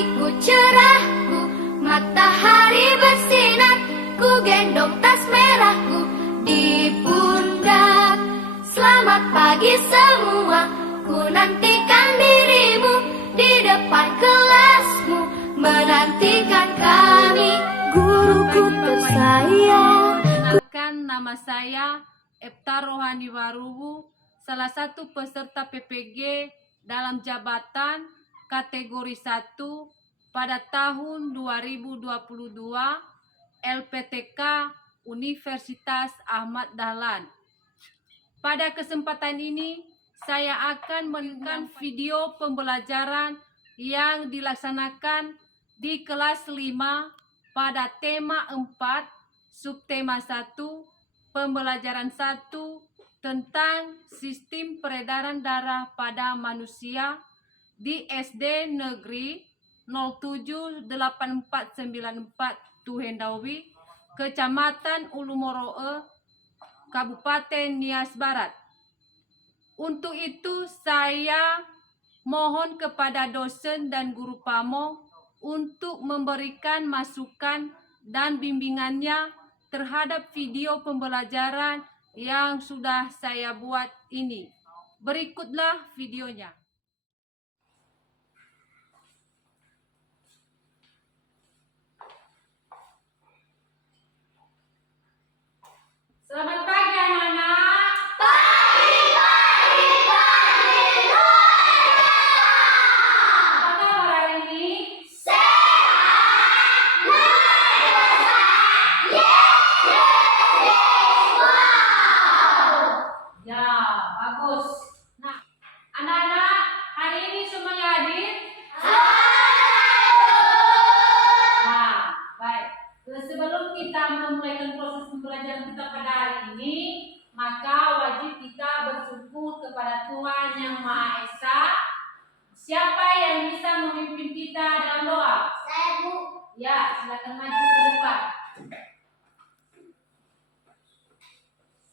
pagiku cerahku, matahari bersinar, ku gendong tas merahku di pundak. Selamat pagi semua, ku nantikan dirimu di depan kelasmu, menantikan kami, guruku tersayang. Kenalkan, nama saya Epta Rohani Warubu, salah satu peserta PPG dalam jabatan kategori 1 pada tahun 2022 LPTK Universitas Ahmad Dahlan. Pada kesempatan ini saya akan memberikan video pembelajaran yang dilaksanakan di kelas 5 pada tema 4, subtema 1, pembelajaran 1 tentang sistem peredaran darah pada manusia di SD Negeri 078494 Tuhendawi, Kecamatan Ulumoroe, Kabupaten Nias Barat. Untuk itu saya mohon kepada dosen dan guru PAMO untuk memberikan masukan dan bimbingannya terhadap video pembelajaran yang sudah saya buat ini. Berikutlah videonya. Selamat pagi anak-anak. Apa kabar hari ini? Ya, bagus. Nah, anak-anak, hari ini semuanya hadir? Nah, baik. Sebelum kita memulai proses pembelajaran kita pada hari ini, maka wajib kita bersyukur kepada Tuhan Yang Maha Esa. Siapa yang bisa memimpin kita dalam doa? Saya, Bu. Ya, silakan maju ke depan.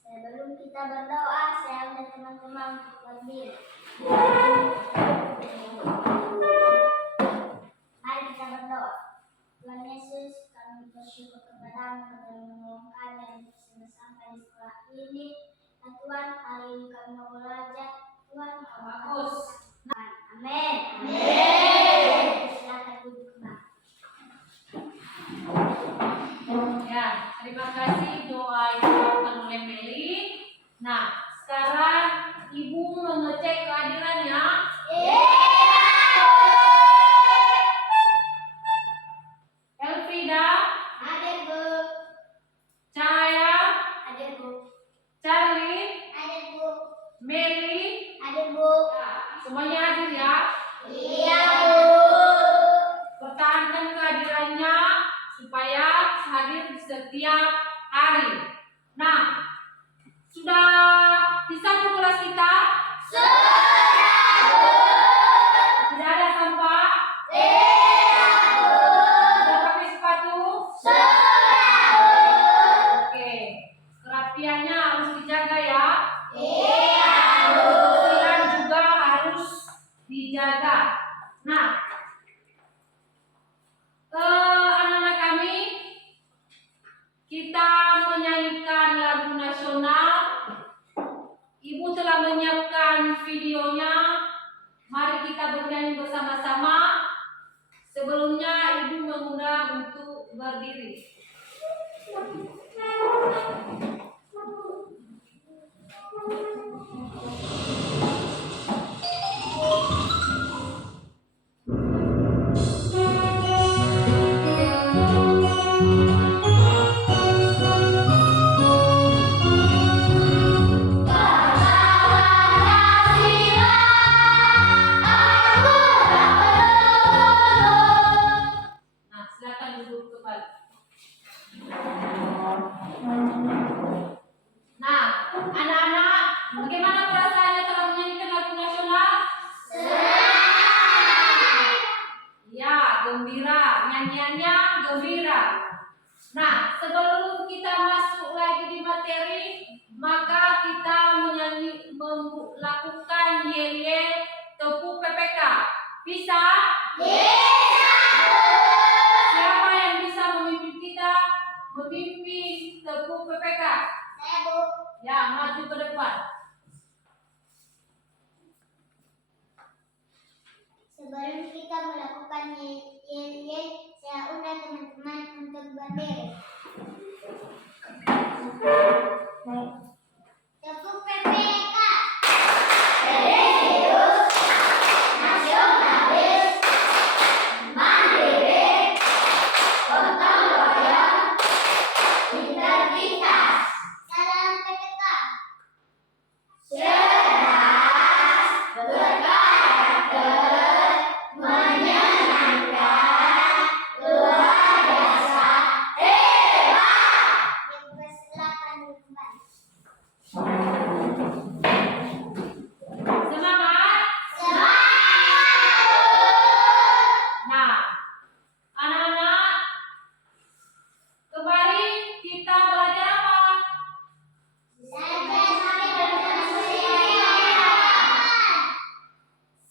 Sebelum kita berdoa, saya undang teman-teman untuk berdiri. Mari kita berdoa. Tuhan Yesus, kami bersyukur kepadamu karena menolong kami yang bisa sampai di sekolah ini. Dan Tuhan, hari ini kami mau belajar. Tuhan, Bagus. amin. Amin. Silakan duduk kembali. Ya, terima kasih doa yang dilakukan oleh Meli. Nah, sekarang Ibu mengecek kehadirannya. Elfrida, Hadir, Bu. Cahaya, Hadir, Bu. Charlie, Hadir, Bu. Meli, Hadir, Bu. semuanya hadir ya. Iya, Bu. Pertahankan kehadirannya supaya hadir di setiap hari. Nah, sudah bisa kelas kita? Tidak ada sampah? Sudah pakai sepatu? Oke, kerapiannya harus dijaga ya. Kebersihan juga harus dijaga. Nah, anak-anak kami, kita menyanyikan lagu nasional. Ibu telah menyiapkan videonya. Mari kita bernyanyi bersama-sama. Sebelumnya Ibu mengundang untuk berdiri. Nah, silakan duduk kembali. Nah, anak-anak, bagaimana perasaannya telah menyanyikan lagu nasional? Ya, gembira. Nyanyiannya gembira. Nah, sebelum kita masuk lagi di materi, maka kita melakukan yel-yel tepuk PPK. Bisa? Bisa. Ya, maju ke depan. Sebelum kita melakukan yel-yel, saya undang teman-teman untuk berdiri. Tepuk PPK. Serius, nasionalis, mandiri, gotong royong, integritas. Salam PPK. Cerdas, berkarakter, menyenangkan, luar biasa, hebat. Ya, silakan kembali. Semangat. Nah, anak-anak, kembali kita belajar apa?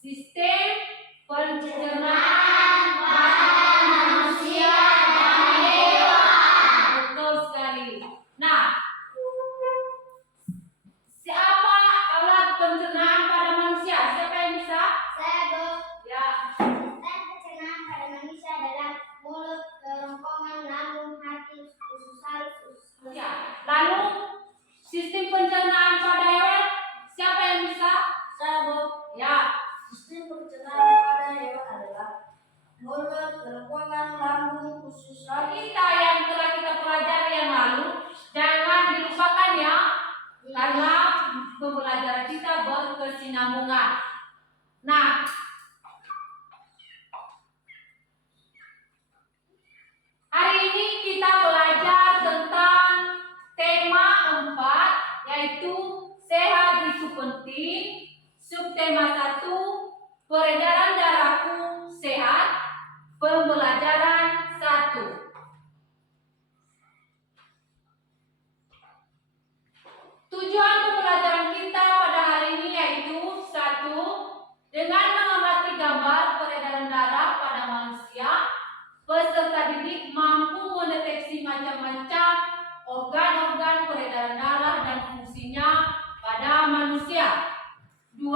Sistem pencernaan pada manusia dan hewan. Betul sekali. Nah, siapa alat pencernaan pada manusia? Siapa yang bisa? Saya, Bu. Ya. Sistem pencernaan pada manusia adalah mulut, kerongkongan, lambung, hati, usus halus, usus besar. Ya. Lalu sistem pencernaan pada hewan? Siapa yang bisa? Saya, Bu. Ya. Sistem pencernaan pada hewan adalah mulut, kerongkongan, lambung, usus halus. Kita yang telah kita pelajari yang lalu jangan dilupakan ya, karena pembelajaran kita berkesinambungan. Nah, hari ini kita belajar tentang tema 4, yaitu sehat itu penting. Subtema 1, peredaran darahku sehat. Pembelajaran 1. Tujuan pembelajaran kita pada hari ini yaitu 1. Dengan mengamati gambar peredaran darah pada manusia, peserta didik mampu mendeteksi macam-macam organ-organ peredaran darah dan fungsinya pada manusia. 2.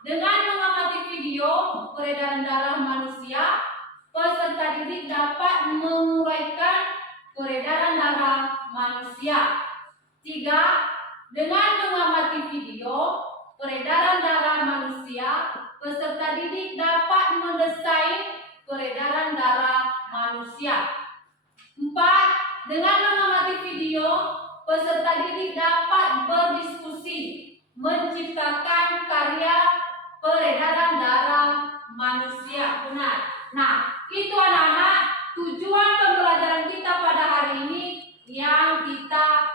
Dengan mengamati video peredaran darah manusia, peserta didik dapat menguraikan peredaran darah manusia. 3. Dengan mengamati video peredaran darah manusia, peserta didik dapat mendesain peredaran darah manusia. 4. Dengan mengamati video, peserta didik dapat berdiskusi, menciptakan karya peredaran darah manusia. Benar. Nah, itu anak-anak tujuan pembelajaran kita pada hari ini yang kita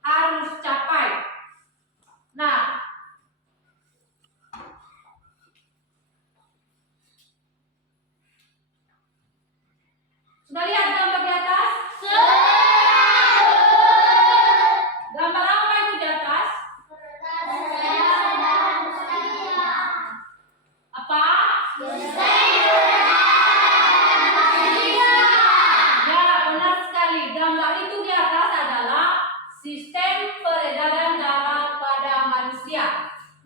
harus capai. Nah, sudah lihat gambar di atas? Gambar apa itu di atas? Apa? Ya, benar sekali. Gambar itu di atas adalah sistem peredaran darah pada manusia.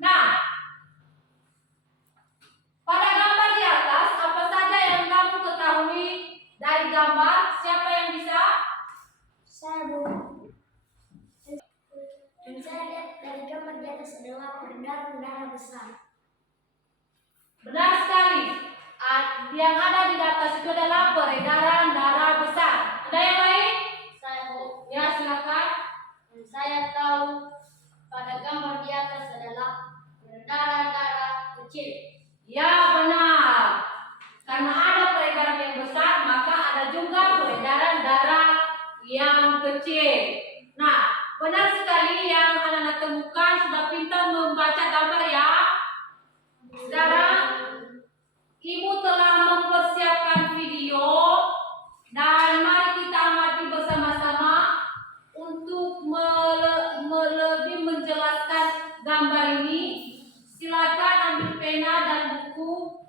Nah, pada gambar di atas, apa saja yang kamu ketahui dari gambar? Siapa yang bisa? Saya, Bu. Yang saya lihat dari gambar di atas adalah peredaran darah besar. Benar sekali. Yang ada di atas itu adalah peredaran darah besar. Ada yang lain? Saya, Bu. Ya, silakan. Yang saya tahu pada gambar di atas adalah peredaran darah kecil. Ya, benar. Karena ada peredaran yang besar, maka ada juga peredaran darah yang kecil. Nah, benar sekali yang anak-anak temukan, sudah pintar membaca gambar ya. Sekarang Ibu telah mempersiapkan video dan mari kita amati bersama-sama untuk lebih menjelaskan gambar ini. Silakan ambil pena dan buku.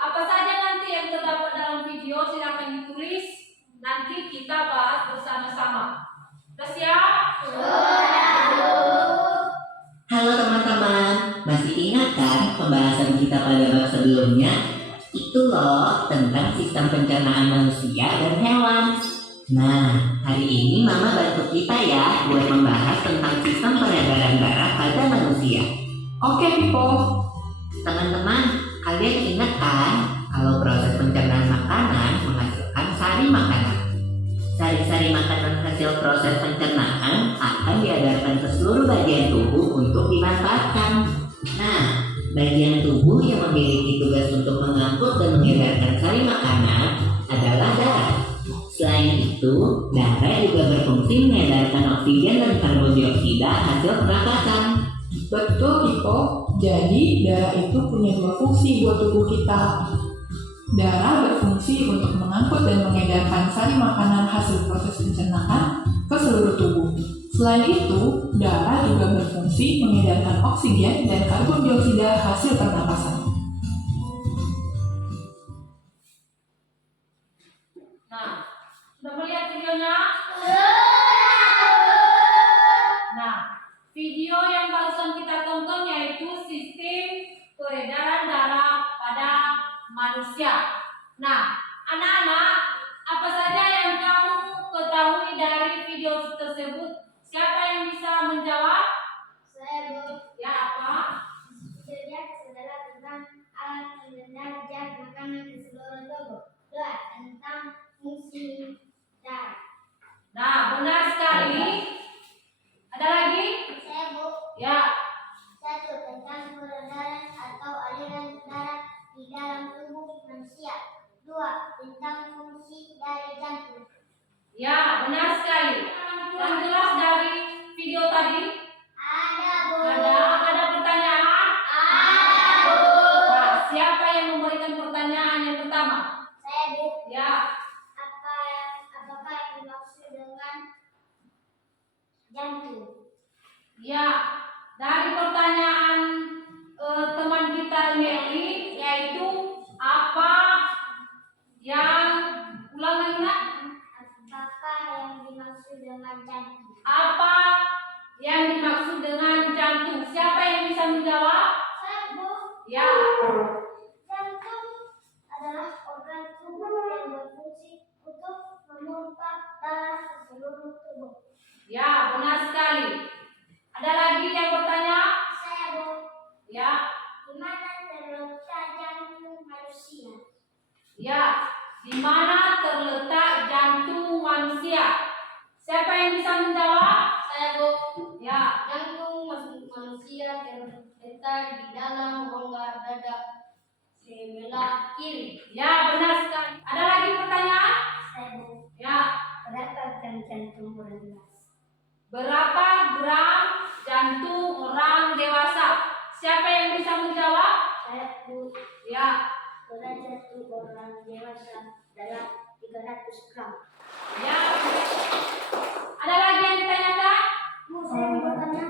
Apa saja nanti yang terdapat dalam video silakan ditulis. Nanti kita bahas bersama-sama. Sudah siap? Sudah. kan pembahasan kita pada bab sebelumnya? Itu loh tentang sistem pencernaan manusia dan hewan. Nah, hari ini Mama bantu kita ya buat membahas tentang sistem peredaran darah pada manusia. Oke, Pipo. Teman-teman, kalian ingat kan kalau proses pencernaan makanan menghasilkan sari makanan? Sari-sari makanan hasil proses pencernaan akan diedarkan ke seluruh bagian tubuh untuk dimanfaatkan. Nah, bagian tubuh yang memiliki tugas untuk mengangkut dan mengedarkan sari makanan adalah darah. Selain itu, darah juga berfungsi mengedarkan oksigen dan karbon dioksida hasil pernapasan. Betul, Pipo. Jadi, darah itu punya dua fungsi buat tubuh kita. Darah berfungsi untuk mengangkut dan mengedarkan sari makanan hasil proses pencernaan ke seluruh tubuh. Selain itu, darah juga berfungsi mengedarkan oksigen dan karbon dioksida hasil pernapasan. Nah, sudah melihat videonya? Nah, video yang barusan kita tonton yaitu sistem peredaran darah pada manusia. Nah, anak-anak, apa saja yang kamu ketahui dari video tersebut? Siapa yang bisa menjawab? Saya, Bu. Ya, apa? Videonya adalah tentang alat pengendar zat makanan di seluruh tubuh. 2. Tentang fungsi darah. Nah, benar sekali. Ada lagi? Saya, Bu. Ya. 1. Tentang peredaran atau aliran darah di dalam tubuh manusia. 2. Tentang fungsi dari jantung. Ya, benar sekali. Yang jelas dari video tadi? Ada, Bu. Ada pertanyaan? Ada, Bu. Nah, siapa yang memberikan pertanyaan yang pertama? Saya, Bu. Ya, Apakah yang dimaksud dengan jantung? ya. Dari pertanyaan teman kita Meli, yaitu apa yang ulang lagi nak? Apakah yang dimaksud dengan jantung? Apa yang dimaksud dengan jantung? Siapa yang bisa menjawab? Saya, Bu. Ya, Jantung adalah organ tubuh yang berfungsi untuk memompa darah ke seluruh tubuh. ya, benar sekali. Ada lagi yang bertanya? Saya, Bu. Ya, Di mana terletak jantung manusia? ya. Di mana terletak jantung manusia? Siapa yang bisa menjawab? Saya, Bu. Ya, Jantung manusia terletak di dalam rongga dada sebelah kiri. ya, benar sekali. Ada lagi pertanyaan? Saya, Bu. Ya, Berapa gram jantung orang dewasa? berapa gram jantung orang dewasa? Siapa yang bisa menjawab? Saya, Bu. Ya, Berat jantung orang dewasa adalah 300 gram. ya. Ada lagi yang ditanyakan? Bu, saya mau bertanya,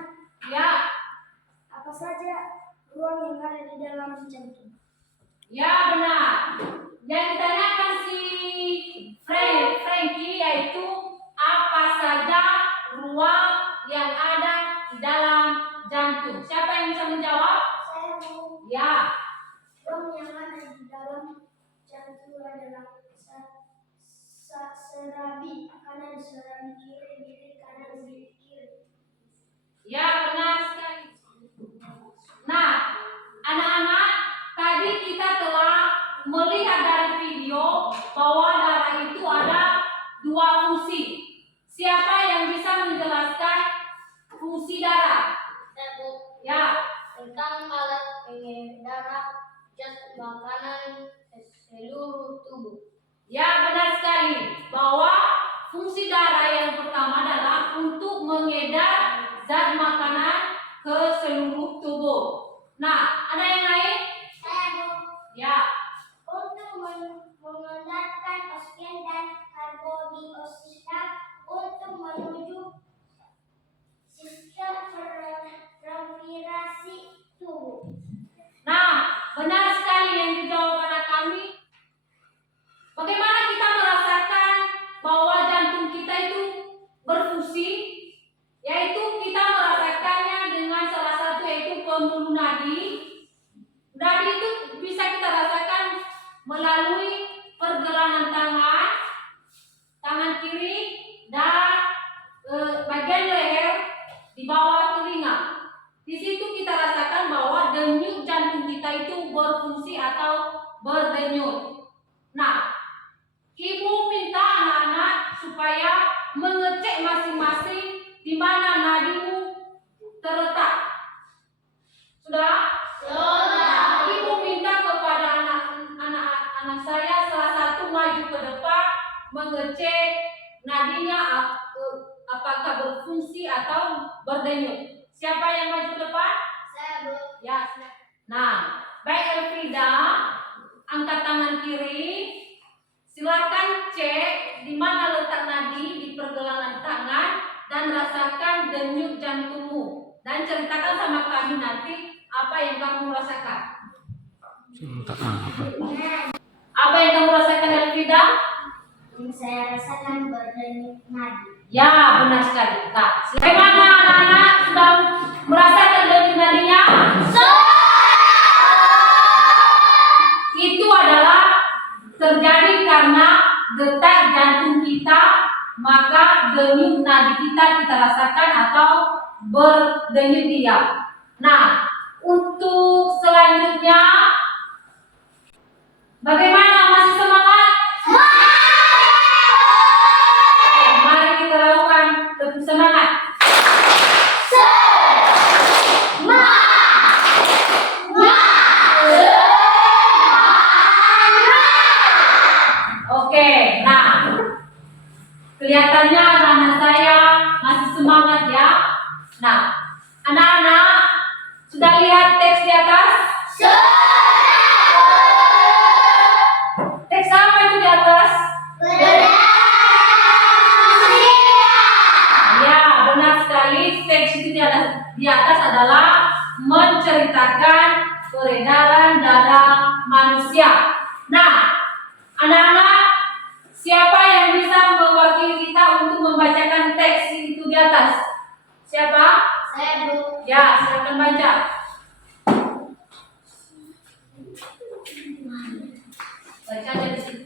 Ya, apa saja ruang yang ada di dalam jantung? ya benar. Yang ditanyakan si Frankie yaitu apa saja ruang yang ada di dalam jantung. Siapa yang bisa menjawab? Saya, Bu. Ya, Ruang yang ada di dalam jantung adalah serabi kanan, serabi kiri, bilik kanan, bilik kiri. ya benar sekali. Nah, anak-anak, tadi kita telah melihat dari video bahwa darah itu ada dua fungsi. Siapa yang bisa menjelaskan fungsi darah? Saya, Bu. Ya, Tentang alat pengedar zat makanan ke seluruh tubuh. ya benar sekali bahwa fungsi darah yang pertama adalah untuk mengedar zat makanan ke seluruh tubuh. Nah, ada yang lain? Saya, Bu. Ya, Untuk mengedarkan oksigen dan karbon dioksida untuk menuju sistem respirasi tubuh. nah benar sekali yang dijawab anak kami. Bagaimana kita merasakan bahwa jantung kita itu berfungsi? Yaitu kita merasakannya dengan salah satu yaitu pembuluh nadi itu berfungsi atau berdenyut. Nah, ibu minta anak-anak supaya mengecek masing-masing di mana nadimu terletak. Sudah? Nah, ibu minta kepada anak saya salah satu maju ke depan mengecek nadinya apakah berfungsi atau berdenyut. Siapa yang maju ke depan? Saya, Bu. Ya. Nah, baik Elfrida, angkat tangan kiri. Silakan cek di mana letak nadi di pergelangan tangan dan rasakan denyut jantungmu. Dan ceritakan sama kami nanti apa yang kamu rasakan. Apa yang kamu rasakan, Elfrida? Yang saya rasakan berdenyut nadi. Ya, benar sekali. Nah, bagaimana anak-anak sudah merasakan denyut nadinya? Itu adalah terjadi karena detak jantung kita, maka denyut nadi kita rasakan atau berdenyut dia. Nah, untuk selanjutnya, bagaimana, masih semangat? Oke, mari kita lakukan tepuk semangat. Oke, nah, kelihatannya anak-anak saya masih semangat ya. Nah, anak-anak sudah lihat teks di atas? Teks apa itu di atas? Ya, benar sekali. Teks itu di atas adalah menceritakan peredaran darah manusia. Nah, anak-anak, siapa yang bisa mewakili kita untuk membacakan teks itu di atas? Siapa? Saya, Bu. Ya, silakan baca. Baca aja di sini.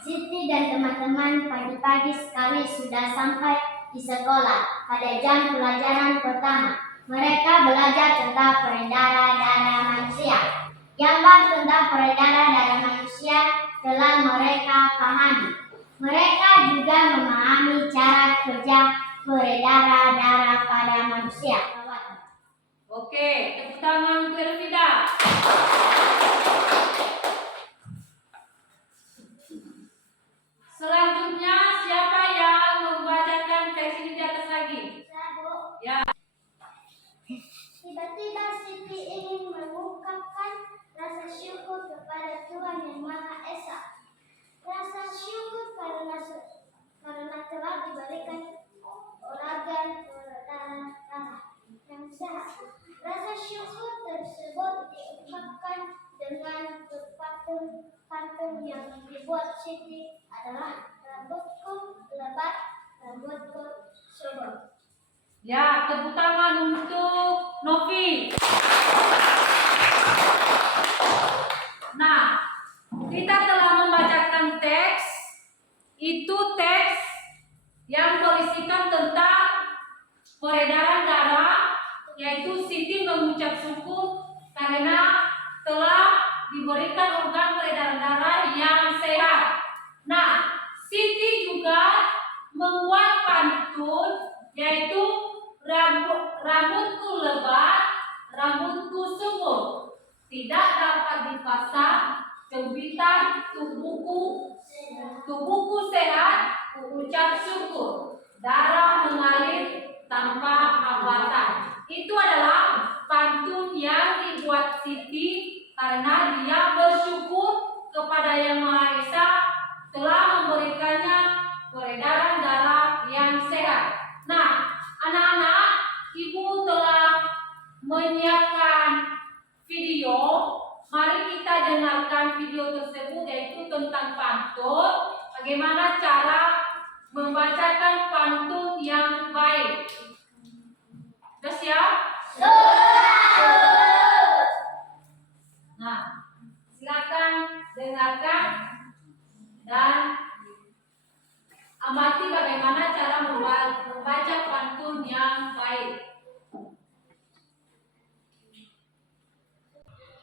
Siti dan teman-teman pagi-pagi sekali sudah sampai di sekolah pada jam pelajaran pertama. Mereka belajar tentang peredaran darah manusia. Gambar tentang peredaran darah manusia telah mereka pahami. Mereka juga memahami cara kerja peredaran darah pada manusia. Oke, tepuk tangan untuk Elvida. Selanjutnya, siapa yang membacakan teks ini di atas lagi? Saya, Bu. Ya. Tiba-tiba Siti ingin mengungkapkan rasa syukur kepada Tuhan Yang Maha Esa. Rasa syukur karena telah diberikan organ darah yang sehat. Rasa syukur tersebut diungkapkan dengan pantun yang dibuat Siti adalah rambutku lebat, rambutku subur. Ya, tepuk tangan untuk Novi. Nah, kita telah membacakan teks. Itu teks yang berisikan tentang peredaran darah, yaitu Siti mengucap syukur karena telah diberikan organ peredaran darah yang sehat. Nah, Siti juga membuat pantun, yaitu rambutku lebat, rambutku subur, tidak dapat dipasang, kebitan tubuhku sehat, ucap syukur, darah mengalir tanpa hambatan. Itu adalah pantun yang dibuat Siti karena dia bersyukur kepada Yang Maha Esa telah memberikannya peredaran darah yang sehat. Nah, anak-anak, ibu telah menyiapkan video. Mari kita dengarkan video tersebut, yaitu tentang pantun. Bagaimana cara membacakan pantun yang baik. Sudah siap? Nah, silakan dengarkan dan amati bagaimana cara membaca pantun yang baik.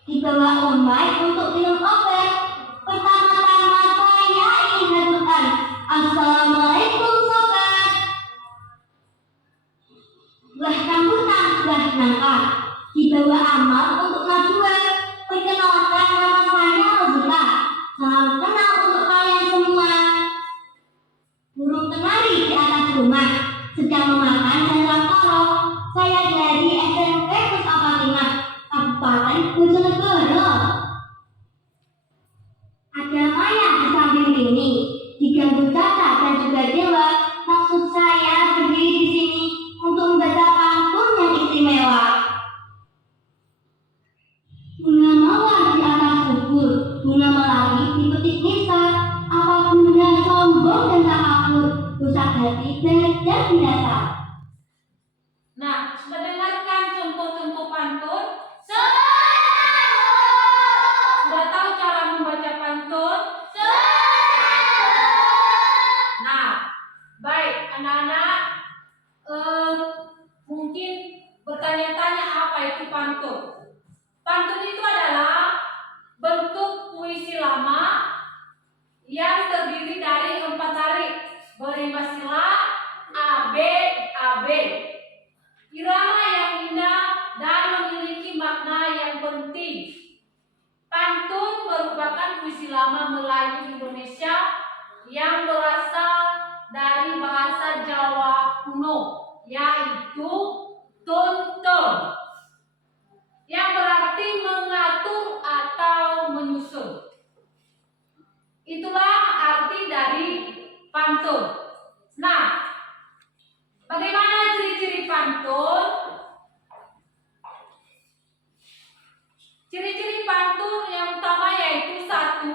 dibawa Umay untuk minum obat. Pertama-tama saya ingin haturkan Assalamualaikum sobat. Wah rambutan, wah nangka. Dibawa Amal untuk Najwa. Perkenalkan nama saya Rozita. Salam kenal untuk kalian semua. Burung kenari di atas rumah sedang memakan dalam karung. Saya dari SMP Pusat Fatimah, Kabupaten Bojonegoro. Ada Maya di samping ini, diganggu Caca dan juga Dewa. Maksud saya berdiri di sini untuk membaca pantun yang istimewa. Bunga mawar di atas bubur, bunga melati dipetik nisa. Apa bunda sombong dan takabur, rusak hati dan binasa. Nah, sudah dengarkan contoh-contoh pantun? Sudah tahu cara membaca pantun? Nah, baik anak-anak, mungkin bertanya-tanya apa itu pantun. Pantun itu adalah bentuk puisi lama yang terdiri dari 4 baris berima sila A, B, A, B. Irama yang indah dan memiliki makna yang penting. Pantun merupakan puisi lama Melayu Indonesia yang berasal dari bahasa Jawa kuno, yaitu tuntun, yang berarti mengatur atau menyusun. Itulah arti dari pantun. Nah, bagaimana ciri-ciri pantun? Ciri-ciri pantun yang utama yaitu 1.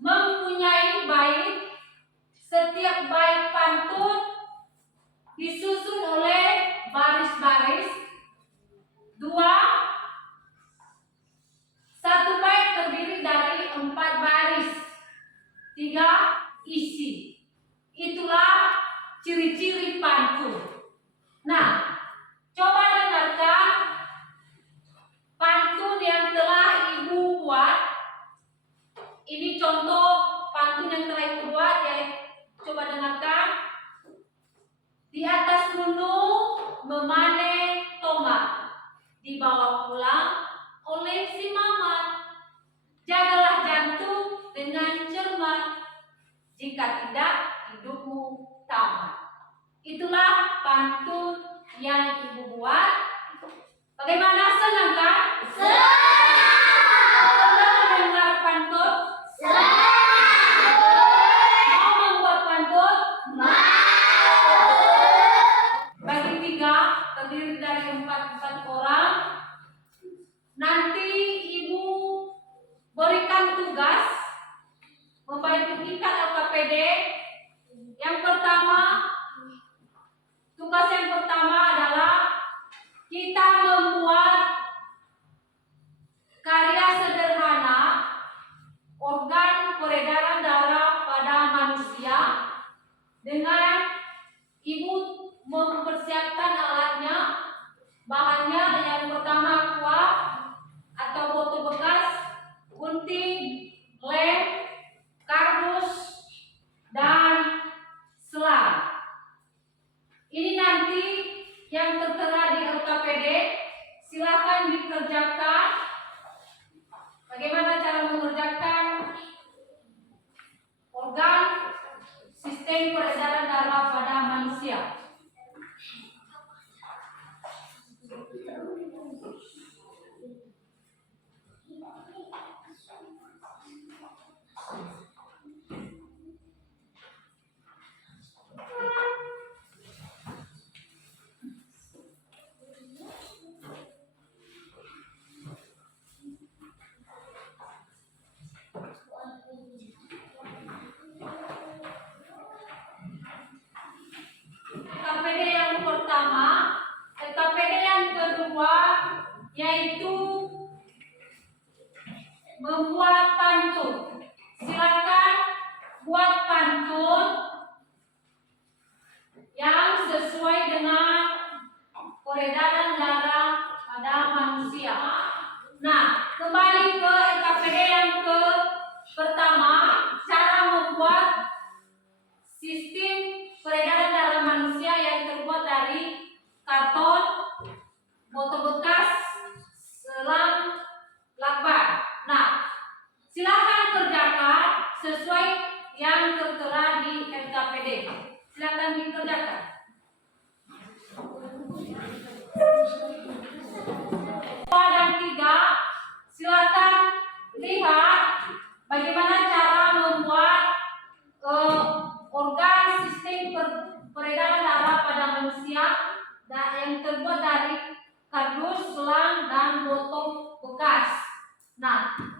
Mempunyai bait. Setiap bait pantun disusun oleh baris-baris. 2. Satu bait terdiri dari 4 baris. 3. Isi. Itulah ciri-ciri pantun. Nah, coba dengarkan pantun yang telah Ibu buat. Ini contoh pantun yang telah Ibu buat ya. Coba dengarkan. Di atas gunung memanen tomat, dibawa pulang oleh si mamat. Jagalah jantung dengan cermat, jika tidak hidupmu tamat. Itulah pantun yang Ibu buat. Bagaimana, senang kan? Senang mendengar pantun? Mau membuat pantun? Bagi 3, terdiri dari 4 orang. Nanti Ibu berikan tugas membagikan LKPD. Yang pertama adalah kita membuat karya sederhana organ peredaran darah pada manusia dengan Ibu mempersiapkan alatnya. Bahannya yang pertama kuah atau botol bekas, gunting, lem, kardus, dan selang. Ini nanti yang tertera di LKPD, silakan dikerjakan. Bagaimana cara mengerjakan organ sistem peredaran darah pada manusia? LKPD yang pertama, LKPD yang kedua yaitu membuat pantun. Silakan buat pantun yang sesuai dengan peredaran darah pada manusia. Nah,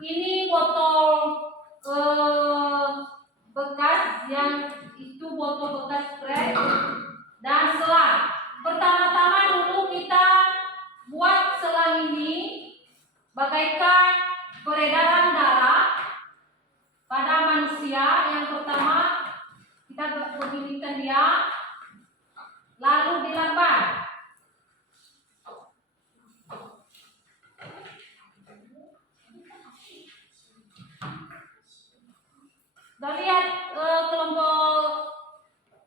ini botol bekas yang itu botol bekas spray dan selang. Pertama-tama dulu kita buat selang ini bagaikan peredaran darah pada manusia. Yang pertama kita beginikan dia, lalu dilambat. Sudah lihat kelompok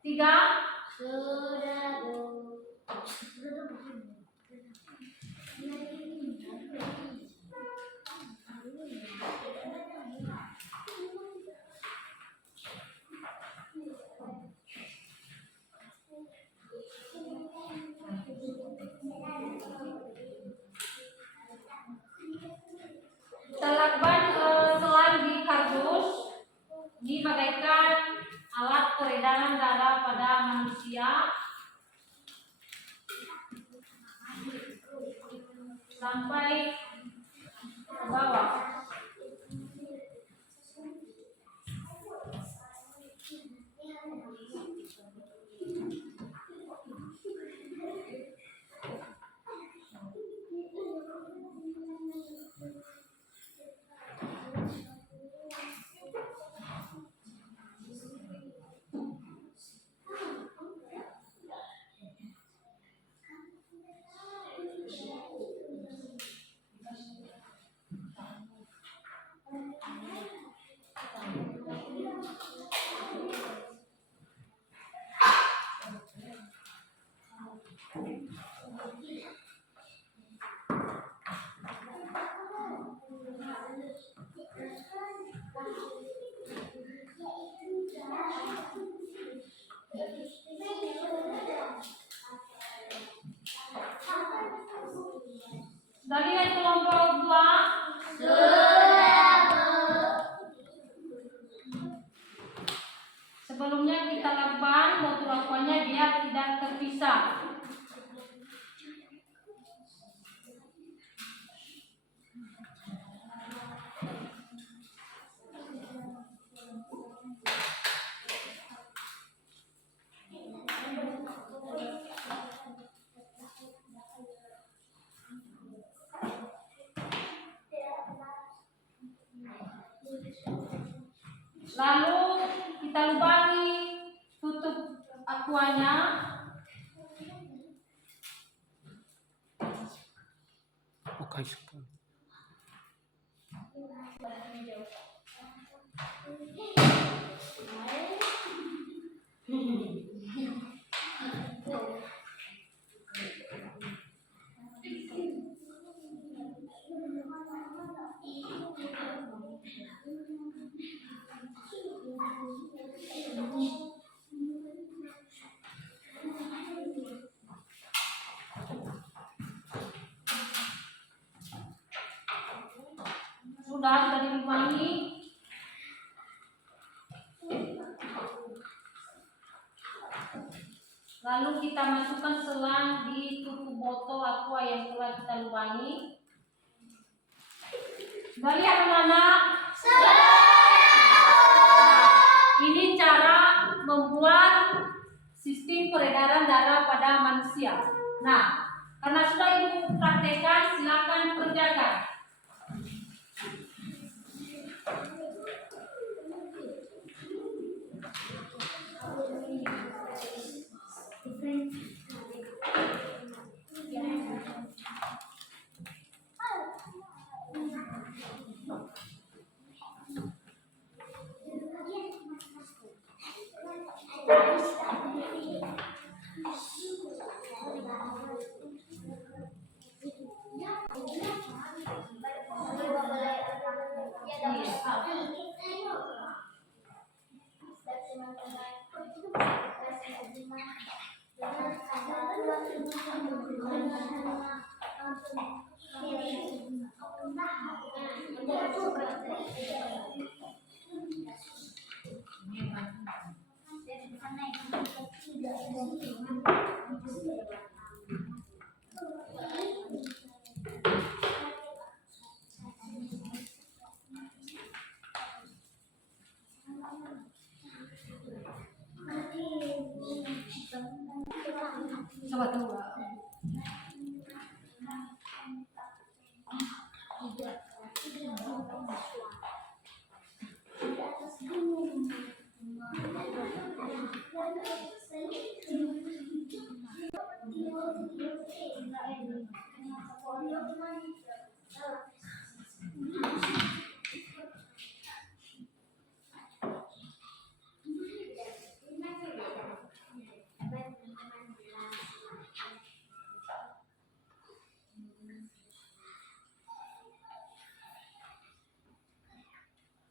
3? Sudah, Bu. Kita lakban selang di kardus. Ini bagaikan alat peredaran darah pada manusia sampai ke bawah. Dari kelompok 2? Sudah, Bu. Sebelumnya kita lakban botol aquanya biar tidak terpisah. Lalu kita lubangi tutup aquanya. Sudah dilubangi. Lalu kita masukkan selang di tutup botol aqua yang telah kita lubangi. Sudah lihat anak-anak? Ini cara membuat sistem peredaran darah pada manusia. Nah, karena sudah Ibu praktekkan, silakan kerjakan.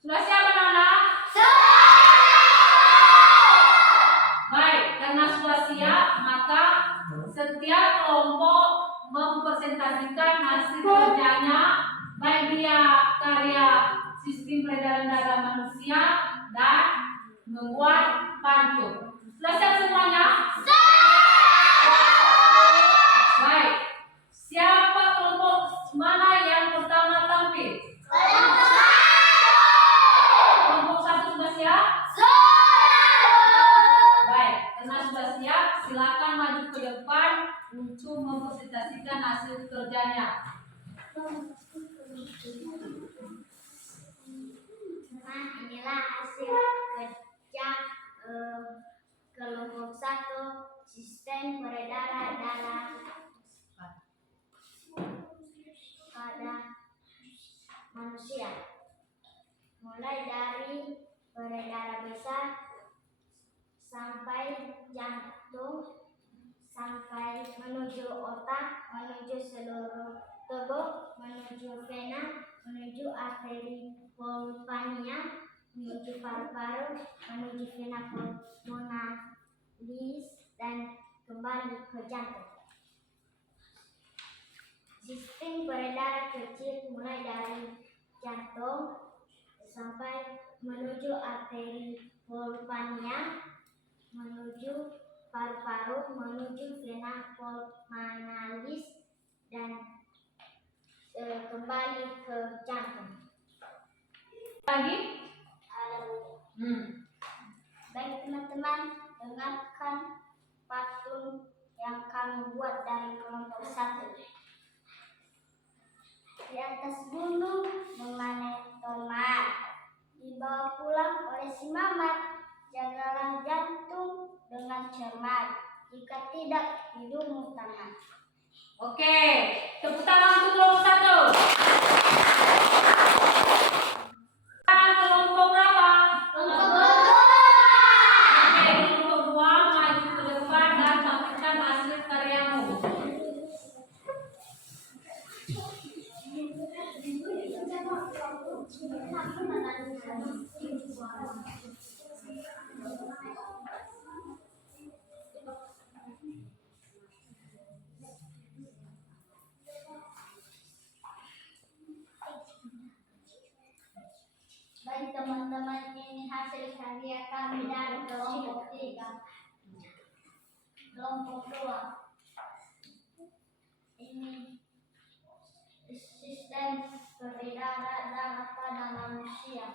Sudah siap anak-anak? Baik, karena sudah siap, maka setiap kelompok mempresentasikan hasil kerjanya, baik dia karya sistem peredaran darah manusia dan membuat pantun. Sudah siap semuanya? Baik, siapa kelompok mana yang pertama tampil? Kelompok 1 sudah siap? Baik, karena sudah siap, silakan maju ke depan untuk mempresentasikan hasil kerjanya. Nah, inilah hasil kerja kelompok 1 sistem peredaran darah pada manusia. Mulai dari peredaran besar sampai jantung, sampai menuju otak, menuju seluruh tubuh, menuju vena, menuju arteri pulmonia, menuju paru-paru, menuju vena pulmonalis, dan kembali ke jantung. Sistem peredaran kecil mulai dari jantung sampai menuju arteri pulmonia, menuju paru-paru, menuju vena pulmonalis, dan kembali ke jantung. Lagi? Baik teman-teman, dengarkan patung yang kami buat dari kelompok 1. Di atas gunung memanen tomat, dibawa pulang oleh si Mamat. Jagalah jantung dengan cermat, jika tidak hidupmu tamat. Oke, tepuk tangan untuk kelompok 1. Kelompok berapa? Oke, kelompok 2 maju ke depan dan tampilkan hasil karyamu. Baik teman-teman, ini hasil karya kami dari kelompok 3. Kelompok 2. Ini sistem peredaran darah pada manusia.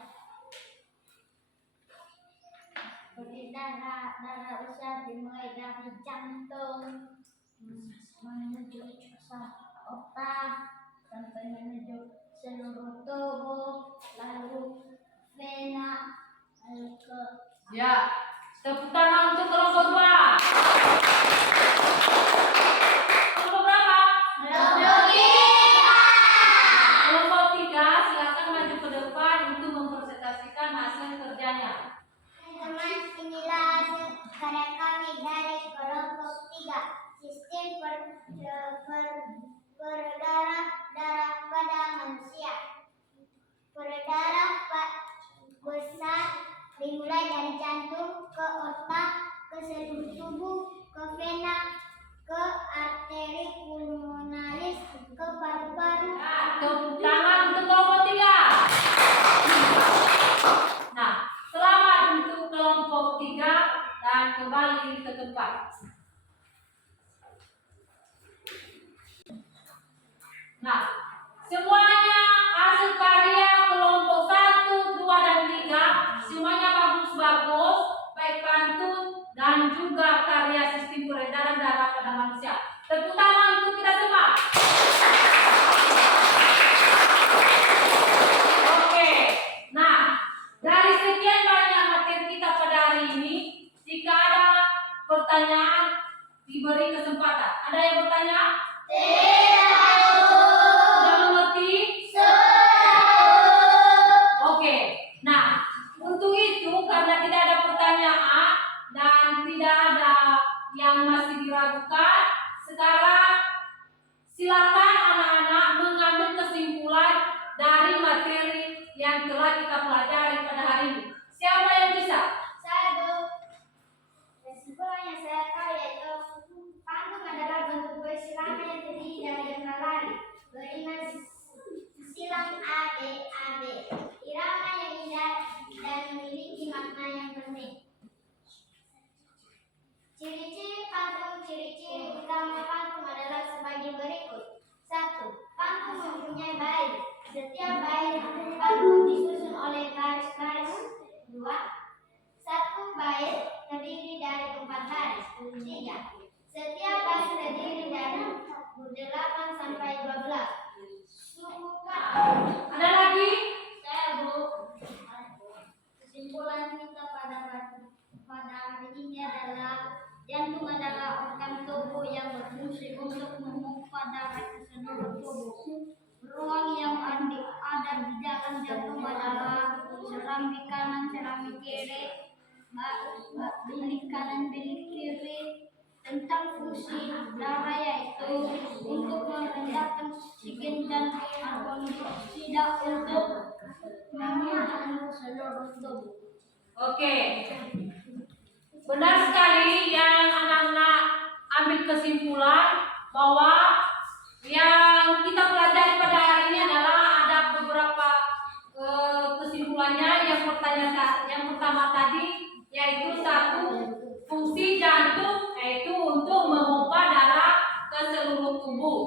Peredaran darah besar dimulai dari jantung, menuju otak, sampai menuju seluruh tubuh, lalu vena, lalu ke Ya, tepuk tangan untuk kelompok 2. Kelompok berapa? Kelompok 3, silakan maju ke depan untuk mempresentasikan hasil kerjanya. teman, inilah hasil karya kami dari kelompok 3. Sistem peredaran darah pada manusia. Peredaran besar dimulai dari jantung ke otak, ke seluruh tubuh, ke vena, ke arteri pulmonalis, ke paru-paru. Tepuk tangan untuk kelompok 3. Nah, selamat untuk kelompok 3 dan kembali ke tempat. Nah, semuanya hasil karya kelompok 1, 2, dan 3 semuanya bagus-bagus, baik pantun dan juga karya materi yang telah kita pelajari pada hari ini. Siapa yang bisa? Saya, Bu. Kesimpulan yang saya tahu yaitu pantun adalah bentuk bersirama yang terdiri dari gembala lari beriman silang A B A B, irama yang indah dan memiliki makna yang penting. Ciri-ciri pantun, ciri-ciri utama pantun adalah sebagai berikut. 1. Pantun mempunyai bait. Setiap bait pantun disusun oleh baris-baris. 2. Satu bait terdiri dari 4 baris. 3. Setiap baris terdiri dari 8 sampai 12. Suku kata. Ada lagi? Saya, Bu. Kesimpulan kita pada hari ini adalah jantung adalah organ tubuh yang berfungsi untuk memupadakan seluruh tubuh. Ruang yang ada di dalam jantung adalah serambi kanan, serambi kiri, bilik kanan, bilik kiri. Tentang fungsi darah yaitu untuk merendahkan oksigen dan karbon dioksida untuk memudahkan seluruh tubuh. Oke. Benar sekali yang anak-anak ambil kesimpulan bahwa yang kita pelajari pada hari ini adalah ada beberapa kesimpulannya. Yang pertama tadi yaitu 1, fungsi jantung yaitu untuk memompa darah ke seluruh tubuh.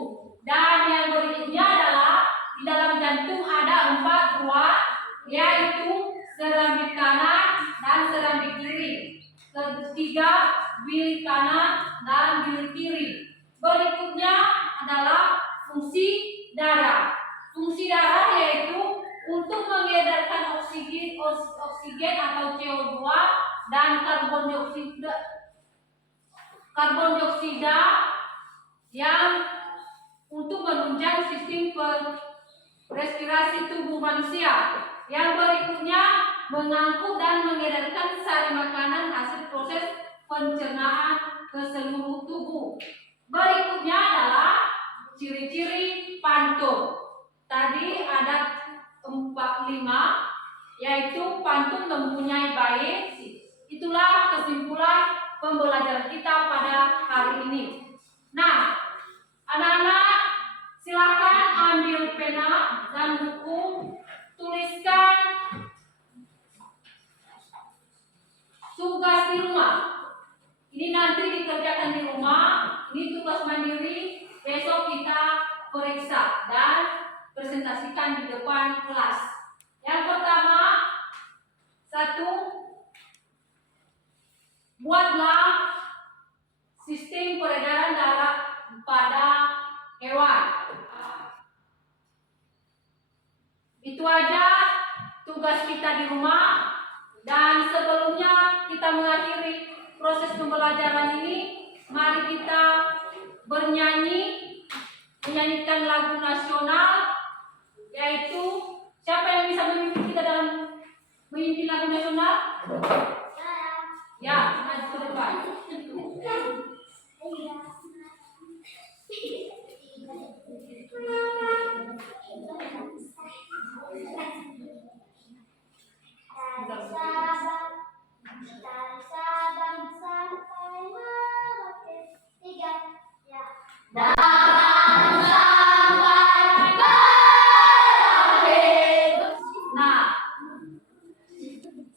Dan yang berikutnya adalah di dalam jantung ada 4 ruang yaitu serambi kanan dan serambi kiri. Ketiga, bilik kanan dan bilik kiri. Berikutnya adalah fungsi darah. Fungsi darah yaitu untuk mengedarkan oksigen atau CO2 dan karbon dioksida yang untuk menunjang sistem respirasi tubuh manusia. Yang berikutnya mengangkut dan mengedarkan sari makanan hasil proses pencernaan ke seluruh tubuh. Berikutnya adalah ciri-ciri pantun. Tadi ada 5, yaitu pantun mempunyai bait. Itulah kesimpulan pembelajaran kita pada hari ini. Nah, anak-anak silakan ambil pena dan buku, tuliskan tugas di rumah. Ini nanti dikerjakan di rumah. Ini tugas mandiri. Besok kita periksa dan presentasikan di depan kelas. Yang pertama, 1, buatlah sistem peredaran darah pada hewan. Itu aja tugas kita di rumah. Dan sebelumnya kita mengakhiri proses pembelajaran ini, mari kita menyanyikan lagu nasional, yaitu siapa yang bisa memimpin kita dalam memimpin lagu nasional? Ya, maju ke depan. Dari Sabang sampai Merauke. 3, ya. Nah,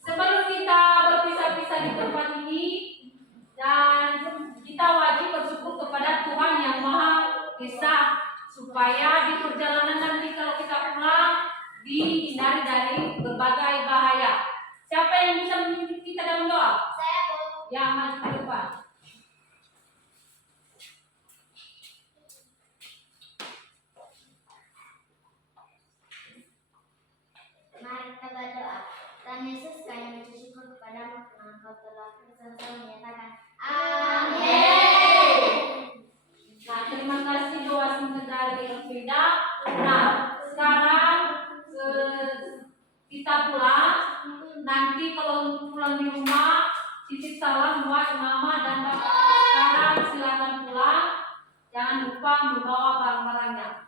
sebelum kita berpisah-pisah di tempat ini, dan kita wajib bersyukur kepada Tuhan Yang Maha Esa, supaya di perjalanan nanti kalau kita pulang dihindari dari berbagai bahaya. Siapa yang bisa memimpin kita dalam doa? Saya, Bu. Yang maju ke depan. Mari kita berdoa. Tuhan Yesus, kami bersyukur kepadamu karena Engkau telah bersama menyatakan amin. Nah, terima kasih doa singkat dari Elvida. Nah, sekarang kita pulang. Nanti kalau pulang di rumah, titip salam buat mama dan bapak. Sekarang silakan pulang. Jangan lupa membawa barang-barangnya.